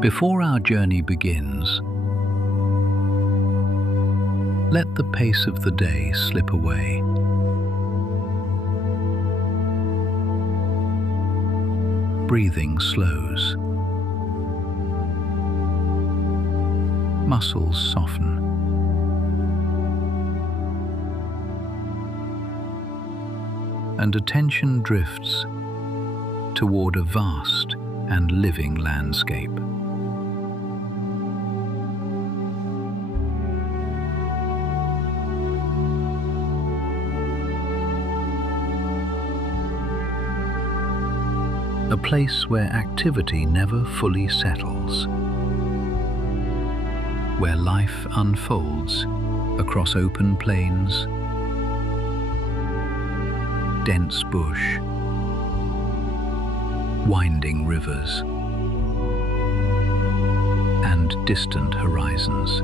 Before our journey begins, let the pace of the day slip away. Breathing slows. Muscles soften. And attention drifts toward a vast and living landscape. A place where activity never fully settles, where life unfolds across open plains, dense bush, winding rivers, and distant horizons.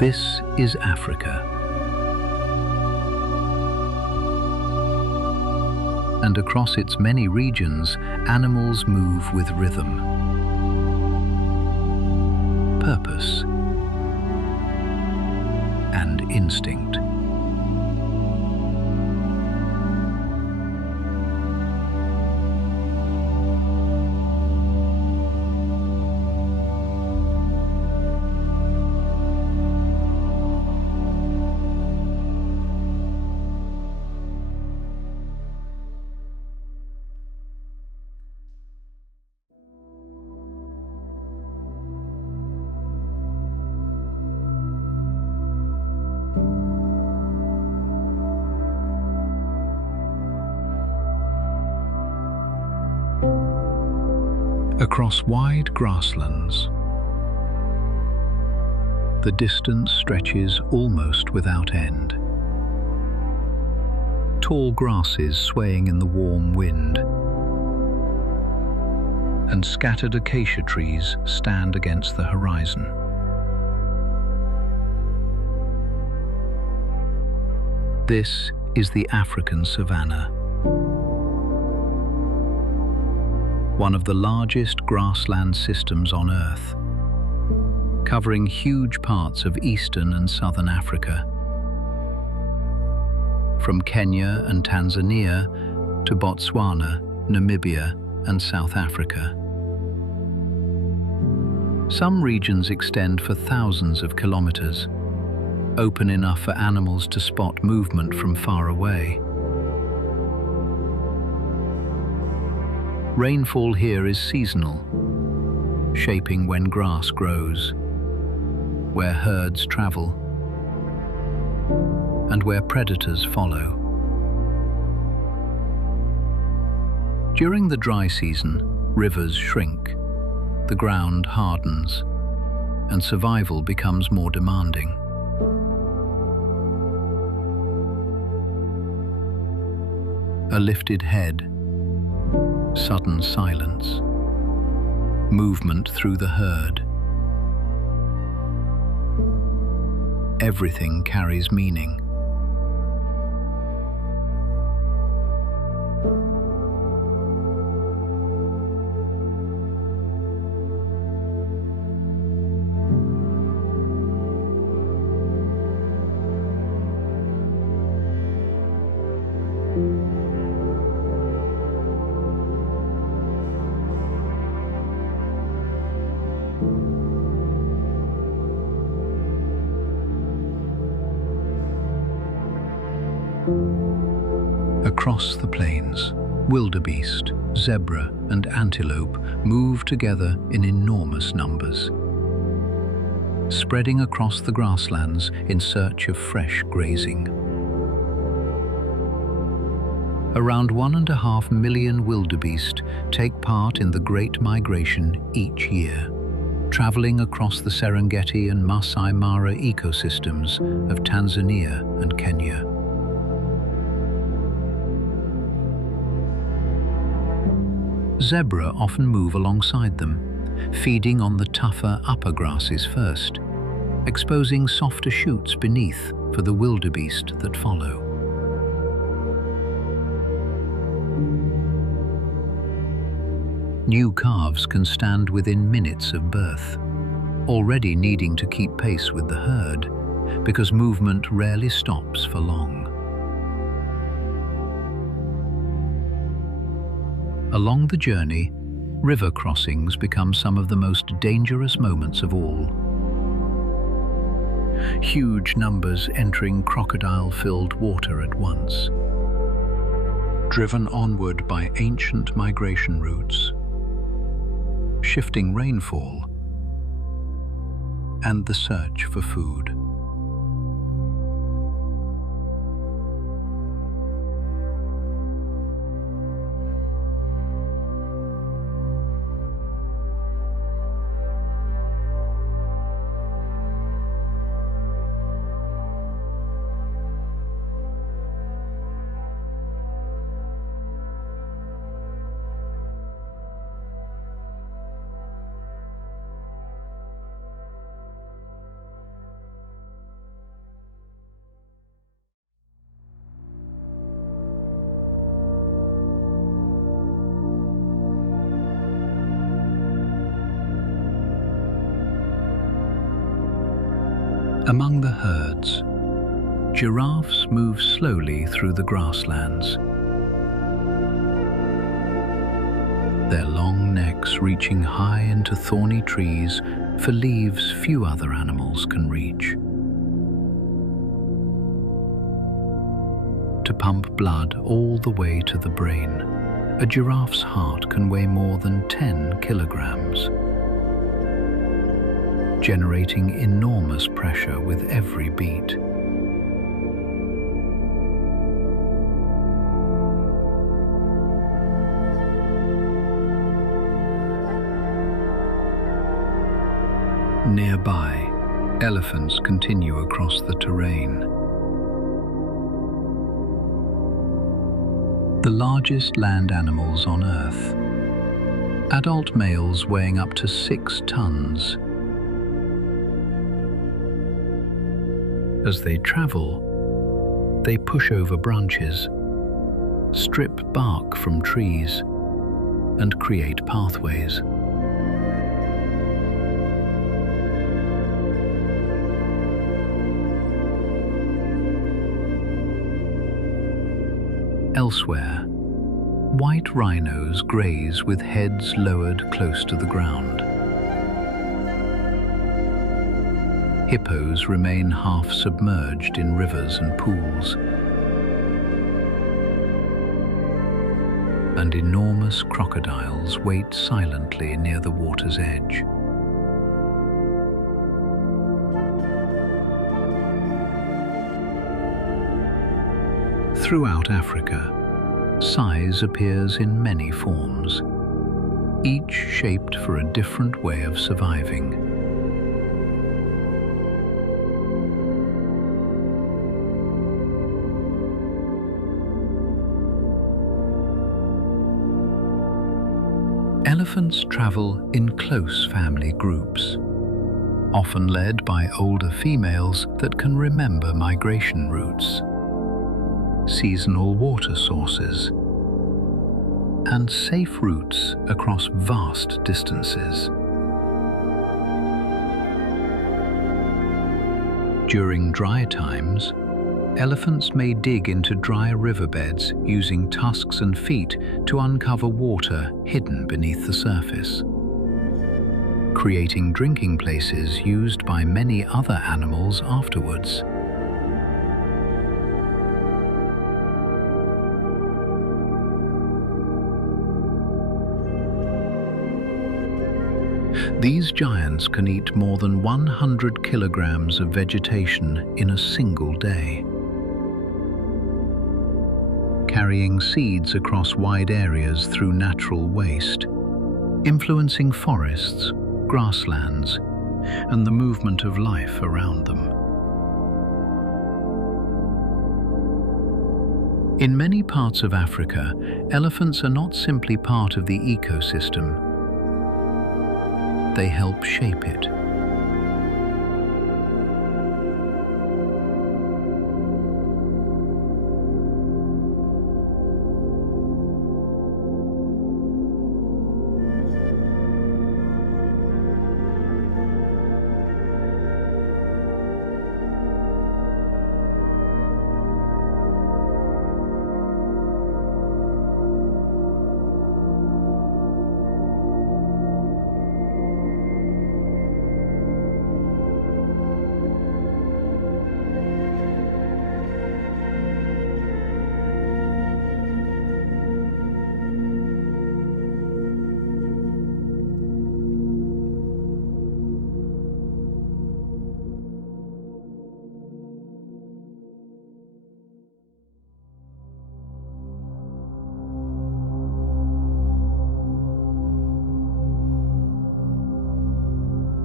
This is Africa. And across its many regions, animals move with rhythm, purpose, and instinct. Across wide grasslands, the distance stretches almost without end. Tall grasses swaying in the warm wind, and scattered acacia trees stand against the horizon. This is the African savanna, one of the largest grassland systems on Earth, covering huge parts of eastern and southern Africa, from Kenya and Tanzania to Botswana, Namibia, and South Africa. Some regions extend for thousands of kilometers, open enough for animals to spot movement from far away. Rainfall here is seasonal, shaping when grass grows, where herds travel, and where predators follow. During the dry season, rivers shrink, the ground hardens, and survival becomes more demanding. A lifted head, sudden silence, movement through the herd. Everything carries meaning. Across the plains, wildebeest, zebra, and antelope move together in enormous numbers, spreading across the grasslands in search of fresh grazing. Around 1.5 million wildebeest take part in the Great Migration each year, traveling across the Serengeti and Masai Mara ecosystems of Tanzania and Kenya. Zebra often move alongside them, feeding on the tougher upper grasses first, exposing softer shoots beneath for the wildebeest that follow. New calves can stand within minutes of birth, already needing to keep pace with the herd, because movement rarely stops for long. Along the journey, river crossings become some of the most dangerous moments of all. Huge numbers entering crocodile-filled water at once, driven onward by ancient migration routes, shifting rainfall, and the search for food. Among the herds, giraffes move slowly through the grasslands, their long necks reaching high into thorny trees for leaves few other animals can reach. To pump blood all the way to the brain, a giraffe's heart can weigh more than 10 kilograms. Generating enormous pressure with every beat. Nearby, elephants continue across the terrain. The largest land animals on Earth. Adult males weighing up to 6 tons. As they travel, they push over branches, strip bark from trees, and create pathways. Elsewhere, white rhinos graze with heads lowered close to the ground. Hippos remain half submerged in rivers and pools. And enormous crocodiles wait silently near the water's edge. Throughout Africa, size appears in many forms, each shaped for a different way of surviving. Elephants travel in close family groups, often led by older females that can remember migration routes, seasonal water sources, and safe routes across vast distances. During dry times, elephants may dig into dry riverbeds using tusks and feet to uncover water hidden beneath the surface, creating drinking places used by many other animals afterwards. These giants can eat more than 100 kilograms of vegetation in a single day, carrying seeds across wide areas through natural waste, influencing forests, grasslands, and the movement of life around them. In many parts of Africa, elephants are not simply part of the ecosystem. They help shape it.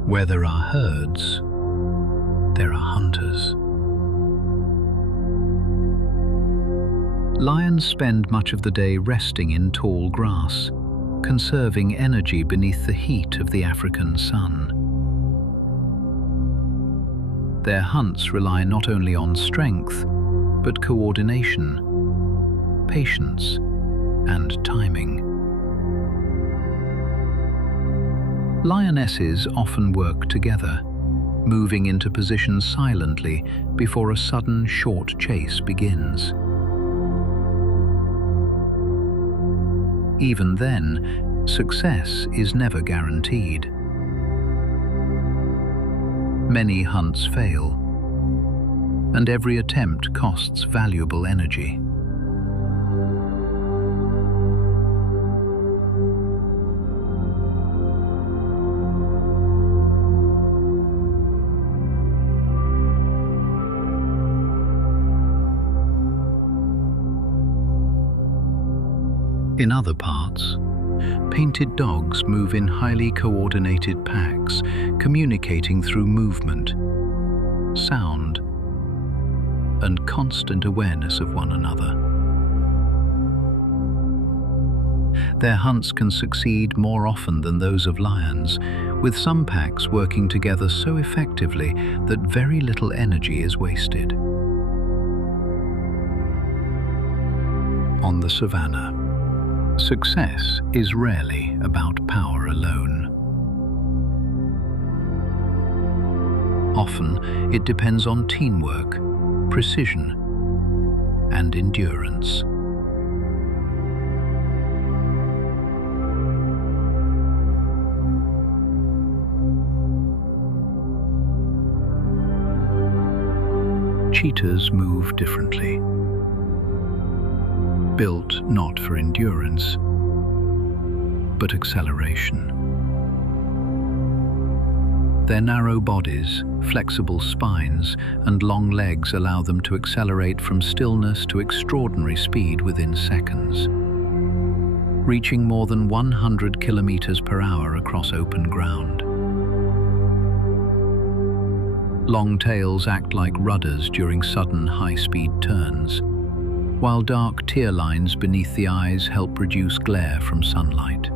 Where there are herds, there are hunters. Lions spend much of the day resting in tall grass, conserving energy beneath the heat of the African sun. Their hunts rely not only on strength, but coordination, patience, and timing. Lionesses often work together, moving into position silently before a sudden short chase begins. Even then, success is never guaranteed. Many hunts fail, and every attempt costs valuable energy. In other parts, painted dogs move in highly coordinated packs, communicating through movement, sound, and constant awareness of one another. Their hunts can succeed more often than those of lions, with some packs working together so effectively that very little energy is wasted. On the savannah, success is rarely about power alone. Often, it depends on teamwork, precision, and endurance. Cheetahs move differently. Built not for endurance, but acceleration. Their narrow bodies, flexible spines, and long legs allow them to accelerate from stillness to extraordinary speed within seconds, reaching more than 100 kilometers per hour across open ground. Long tails act like rudders during sudden high-speed turns, while dark tear lines beneath the eyes help reduce glare from sunlight.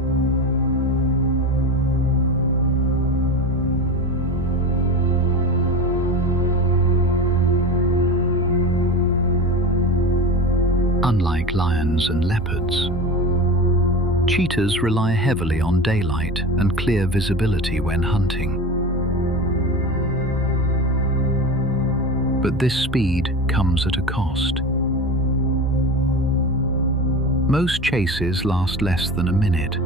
Unlike lions and leopards, cheetahs rely heavily on daylight and clear visibility when hunting. But this speed comes at a cost. Most chases last less than a minute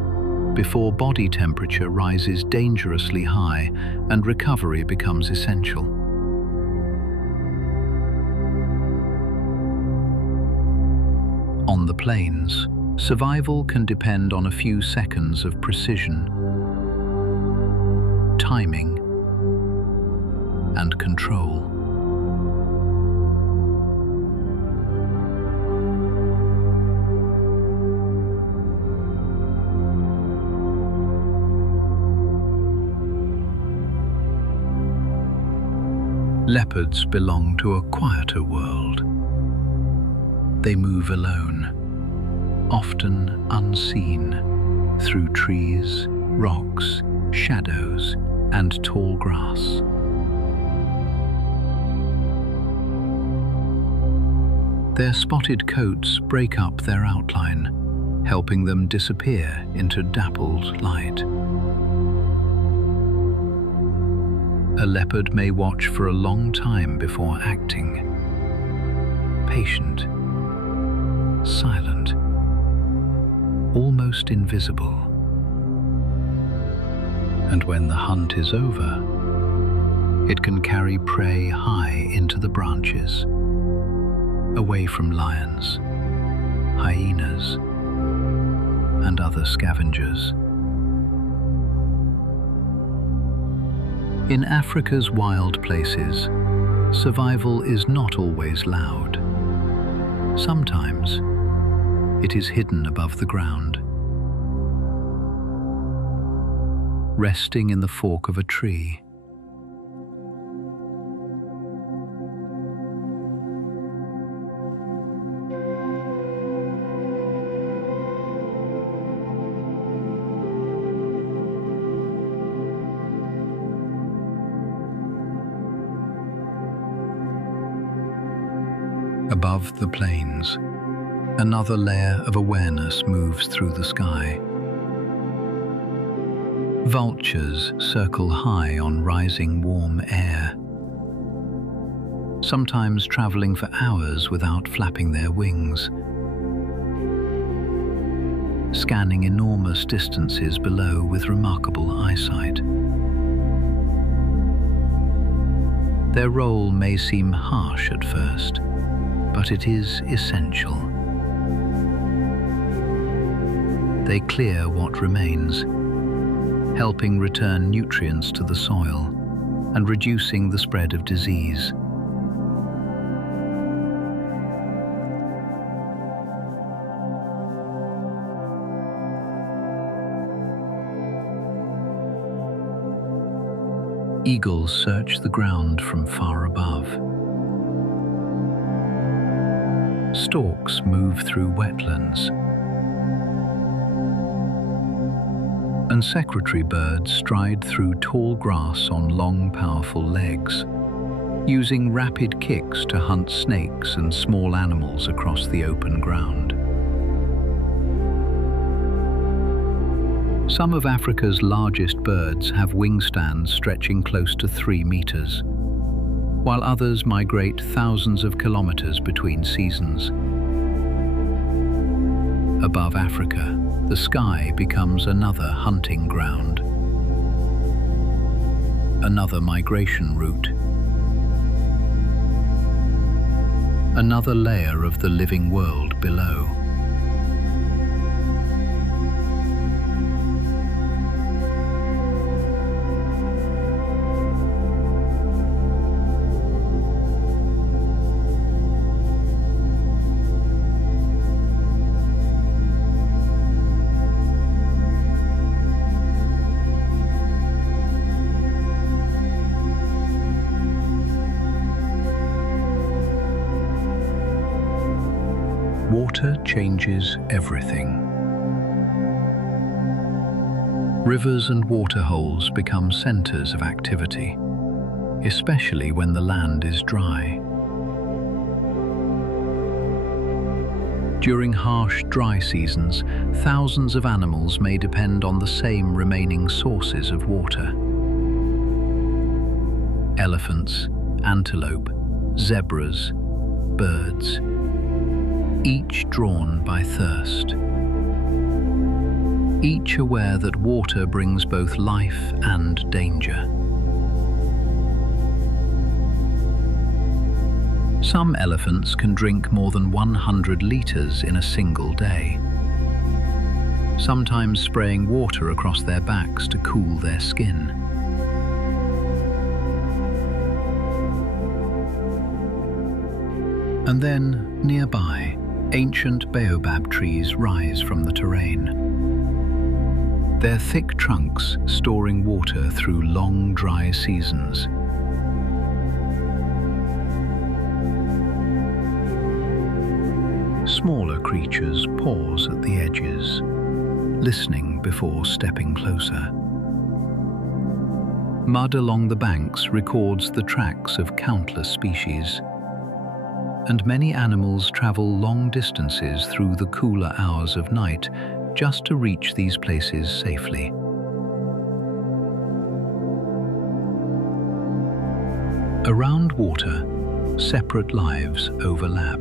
before body temperature rises dangerously high and recovery becomes essential. On the plains, survival can depend on a few seconds of precision, timing, and control. Leopards belong to a quieter world. They move alone, often unseen, through trees, rocks, shadows, and tall grass. Their spotted coats break up their outline, helping them disappear into dappled light. A leopard may watch for a long time before acting, patient, silent, almost invisible. And when the hunt is over, it can carry prey high into the branches, away from lions, hyenas, and other scavengers. In Africa's wild places, survival is not always loud. Sometimes it is hidden above the ground. resting in the fork of a tree. Above the plains, another layer of awareness moves through the sky. Vultures circle high on rising warm air, sometimes traveling for hours without flapping their wings, scanning enormous distances below with remarkable eyesight. Their role may seem harsh at first, but it is essential. They clear what remains, helping return nutrients to the soil and reducing the spread of disease. Eagles search the ground from far above. Storks move through wetlands, and secretary birds stride through tall grass on long, powerful legs, using rapid kicks to hunt snakes and small animals across the open ground. Some of Africa's largest birds have wingspans stretching close to 3 meters, while others migrate thousands of kilometers between seasons. Above Africa, the sky becomes another hunting ground, another migration route, another layer of the living world below. Water changes everything. Rivers and waterholes become centers of activity, especially when the land is dry. During harsh, dry seasons, thousands of animals may depend on the same remaining sources of water. Elephants, antelope, zebras, birds, each drawn by thirst, each aware that water brings both life and danger. Some elephants can drink more than 100 liters in a single day, sometimes spraying water across their backs to cool their skin. And then, nearby, ancient baobab trees rise from the terrain, their thick trunks storing water through long, dry seasons. Smaller creatures pause at the edges, listening before stepping closer. Mud along the banks records the tracks of countless species, and many animals travel long distances through the cooler hours of night just to reach these places safely. Around water, separate lives overlap,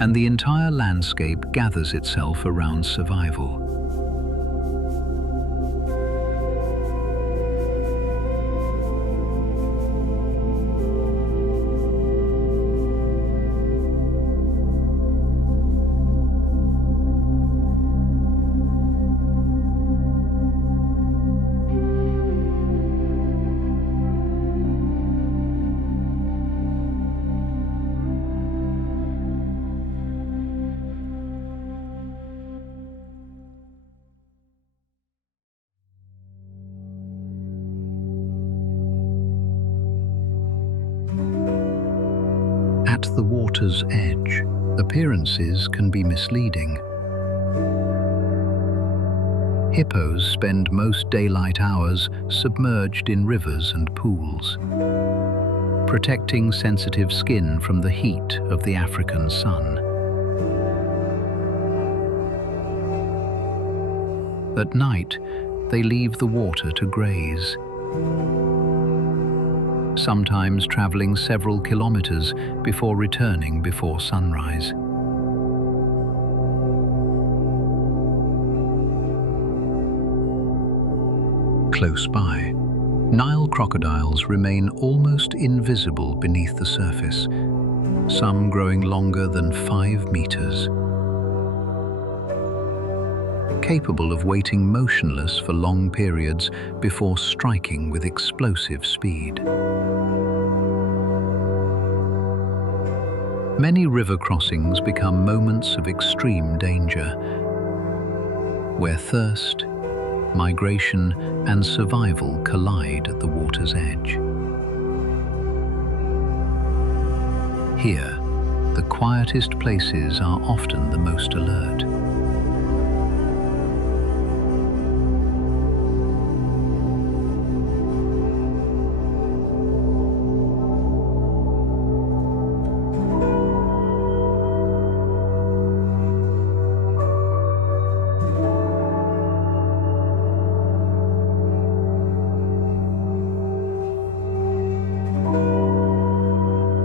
and the entire landscape gathers itself around survival. water's edge, appearances can be misleading. Hippos spend most daylight hours submerged in rivers and pools, protecting sensitive skin from the heat of the African sun. At night, they leave the water to graze, sometimes traveling several kilometers before returning before sunrise. Close by, Nile crocodiles remain almost invisible beneath the surface, some growing longer than 5 meters. Capable of waiting motionless for long periods before striking with explosive speed. Many river crossings become moments of extreme danger, where thirst, migration, and survival collide at the water's edge. Here, the quietest places are often the most alert.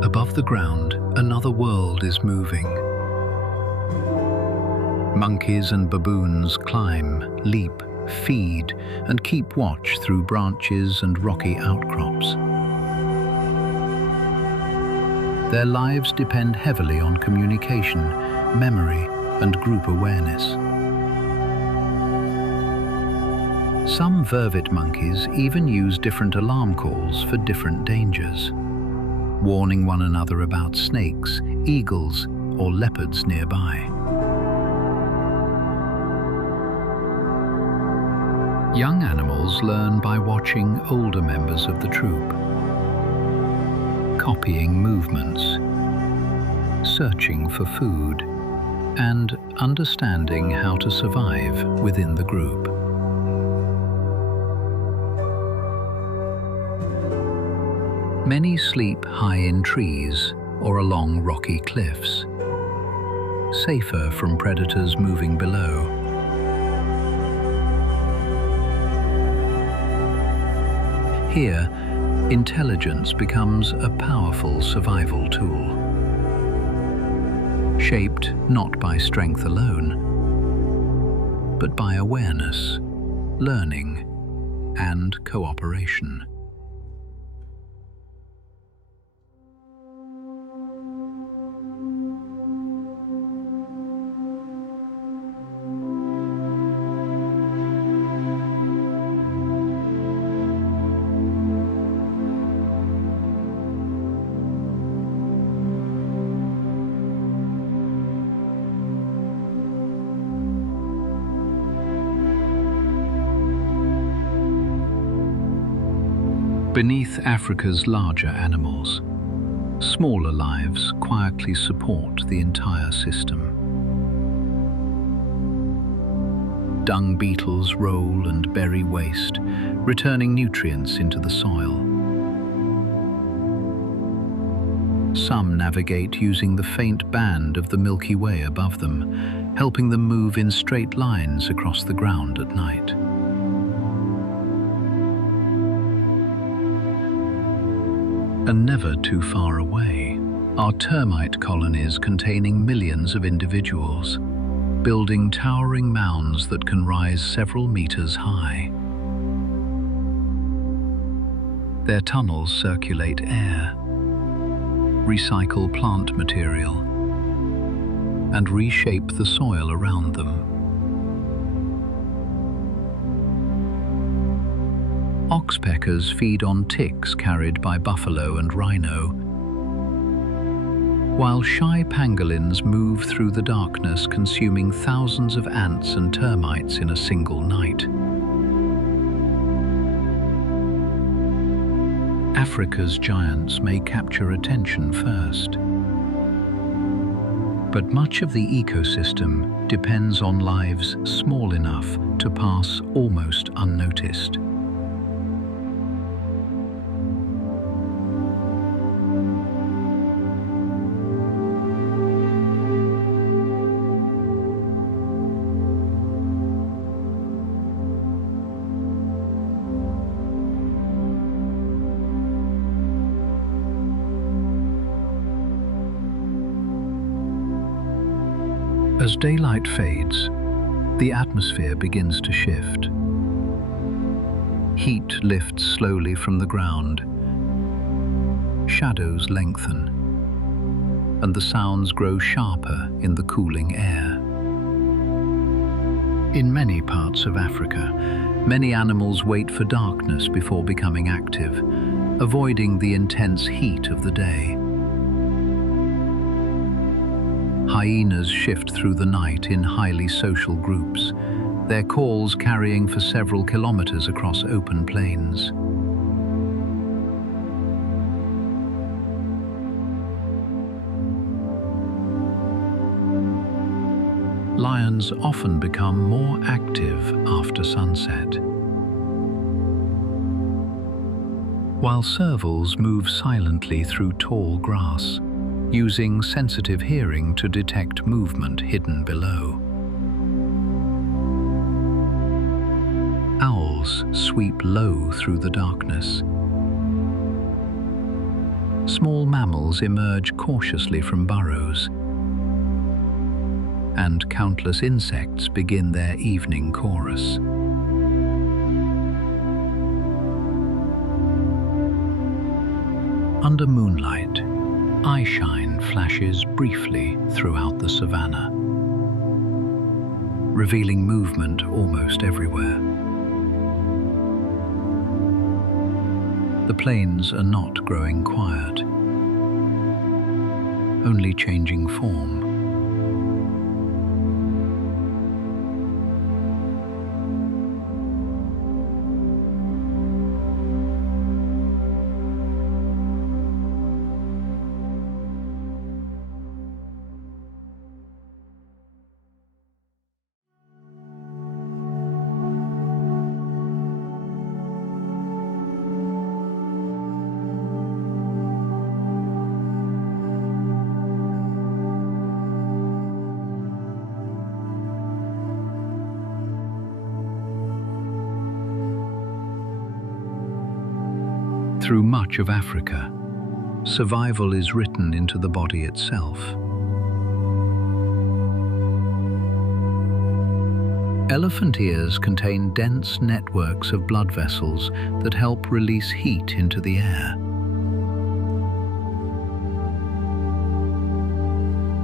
Above the ground, another world is moving. Monkeys and baboons climb, leap, feed, and keep watch through branches and rocky outcrops. Their lives depend heavily on communication, memory, and group awareness. Some vervet monkeys even use different alarm calls for different dangers, warning one another about snakes, eagles, or leopards nearby. Young animals learn by watching older members of the troop, copying movements, searching for food, and understanding how to survive within the group. Many sleep high in trees or along rocky cliffs, safer from predators moving below. Here, intelligence becomes a powerful survival tool, shaped not by strength alone, but by awareness, learning, and cooperation. Beneath Africa's larger animals, smaller lives quietly support the entire system. Dung beetles roll and bury waste, returning nutrients into the soil. Some navigate using the faint band of the Milky Way above them, helping them move in straight lines across the ground at night. And never too far away are termite colonies containing millions of individuals, building towering mounds that can rise several meters high. Their tunnels circulate air, recycle plant material, and reshape the soil around them. Oxpeckers feed on ticks carried by buffalo and rhino, while shy pangolins move through the darkness, consuming thousands of ants and termites in a single night. Africa's giants may capture attention first, But much of the ecosystem depends on lives small enough to pass almost unnoticed. As daylight fades, the atmosphere begins to shift. Heat lifts slowly from the ground, shadows lengthen, and the sounds grow sharper in the cooling air. In many parts of Africa, many animals wait for darkness before becoming active, avoiding the intense heat of the day. Hyenas shift through the night in highly social groups, their calls carrying for several kilometers across open plains. Lions often become more active after sunset, while servals move silently through tall grass, using sensitive hearing to detect movement hidden below. Owls sweep low through the darkness. Small mammals emerge cautiously from burrows, and countless insects begin their evening chorus. Under moonlight, eyeshine flashes briefly throughout the savannah, revealing movement almost everywhere. The plains are not growing quiet, only changing form. Through much of Africa, survival is written into the body itself. Elephant ears contain dense networks of blood vessels that help release heat into the air.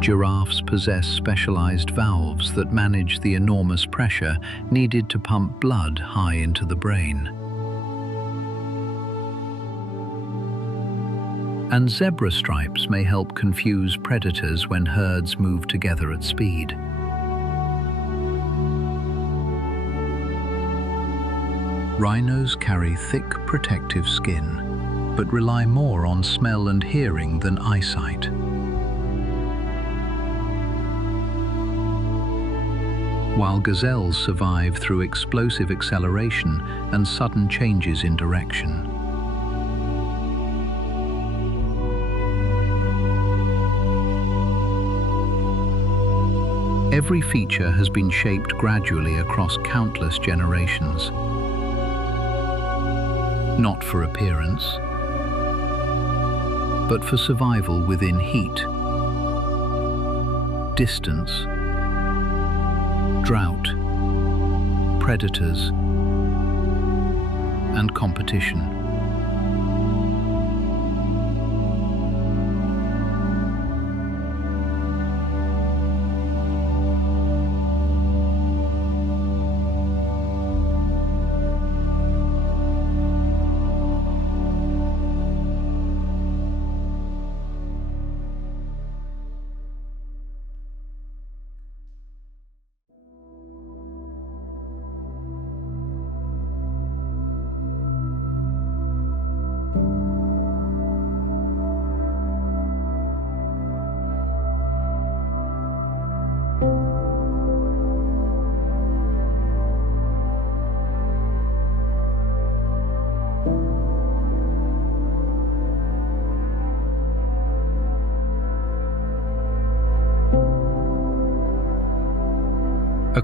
Giraffes possess specialized valves that manage the enormous pressure needed to pump blood high into the brain. And zebra stripes may help confuse predators when herds move together at speed. Rhinos carry thick protective skin, but rely more on smell and hearing than eyesight. While gazelles survive through explosive acceleration and sudden changes in direction. Every feature has been shaped gradually across countless generations. Not for appearance, but for survival within heat, distance, drought, predators, and competition.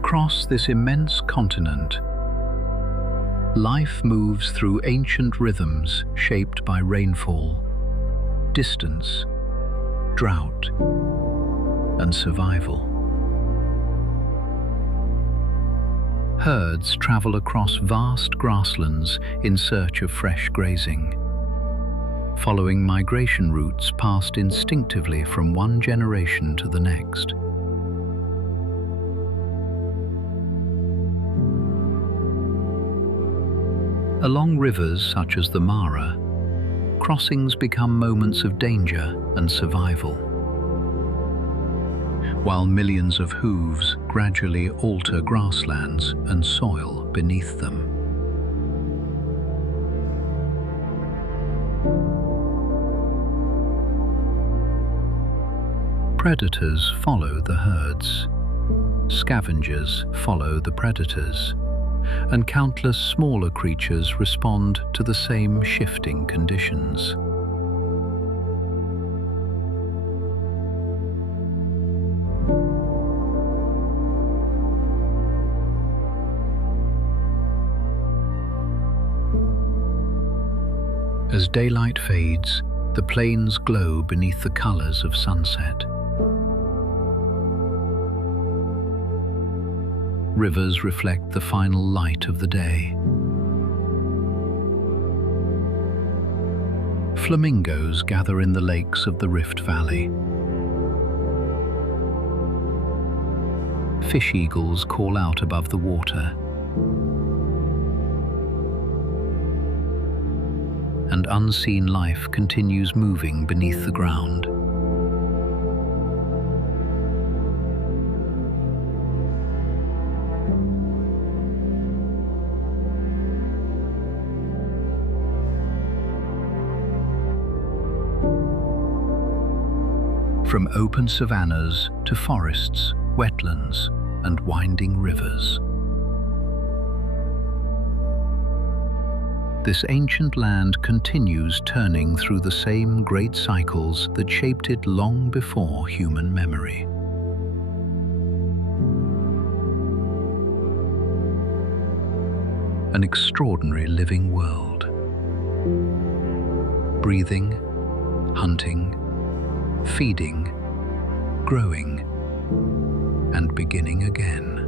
Across this immense continent, life moves through ancient rhythms shaped by rainfall, distance, drought, and survival. Herds travel across vast grasslands in search of fresh grazing, following migration routes passed instinctively from one generation to the next. Along rivers such as the Mara, crossings become moments of danger and survival, while millions of hooves gradually alter grasslands and soil beneath them. Predators follow the herds, scavengers follow the predators, and countless smaller creatures respond to the same shifting conditions. As daylight fades, the plains glow beneath the colors of sunset. Rivers reflect the final light of the day. Flamingos gather in the lakes of the Rift Valley. Fish eagles call out above the water. And unseen life continues moving beneath the ground. From open savannas to forests, wetlands, and winding rivers. This ancient land continues turning through the same great cycles that shaped it long before human memory. An extraordinary living world. Breathing, hunting, feeding, growing, and beginning again.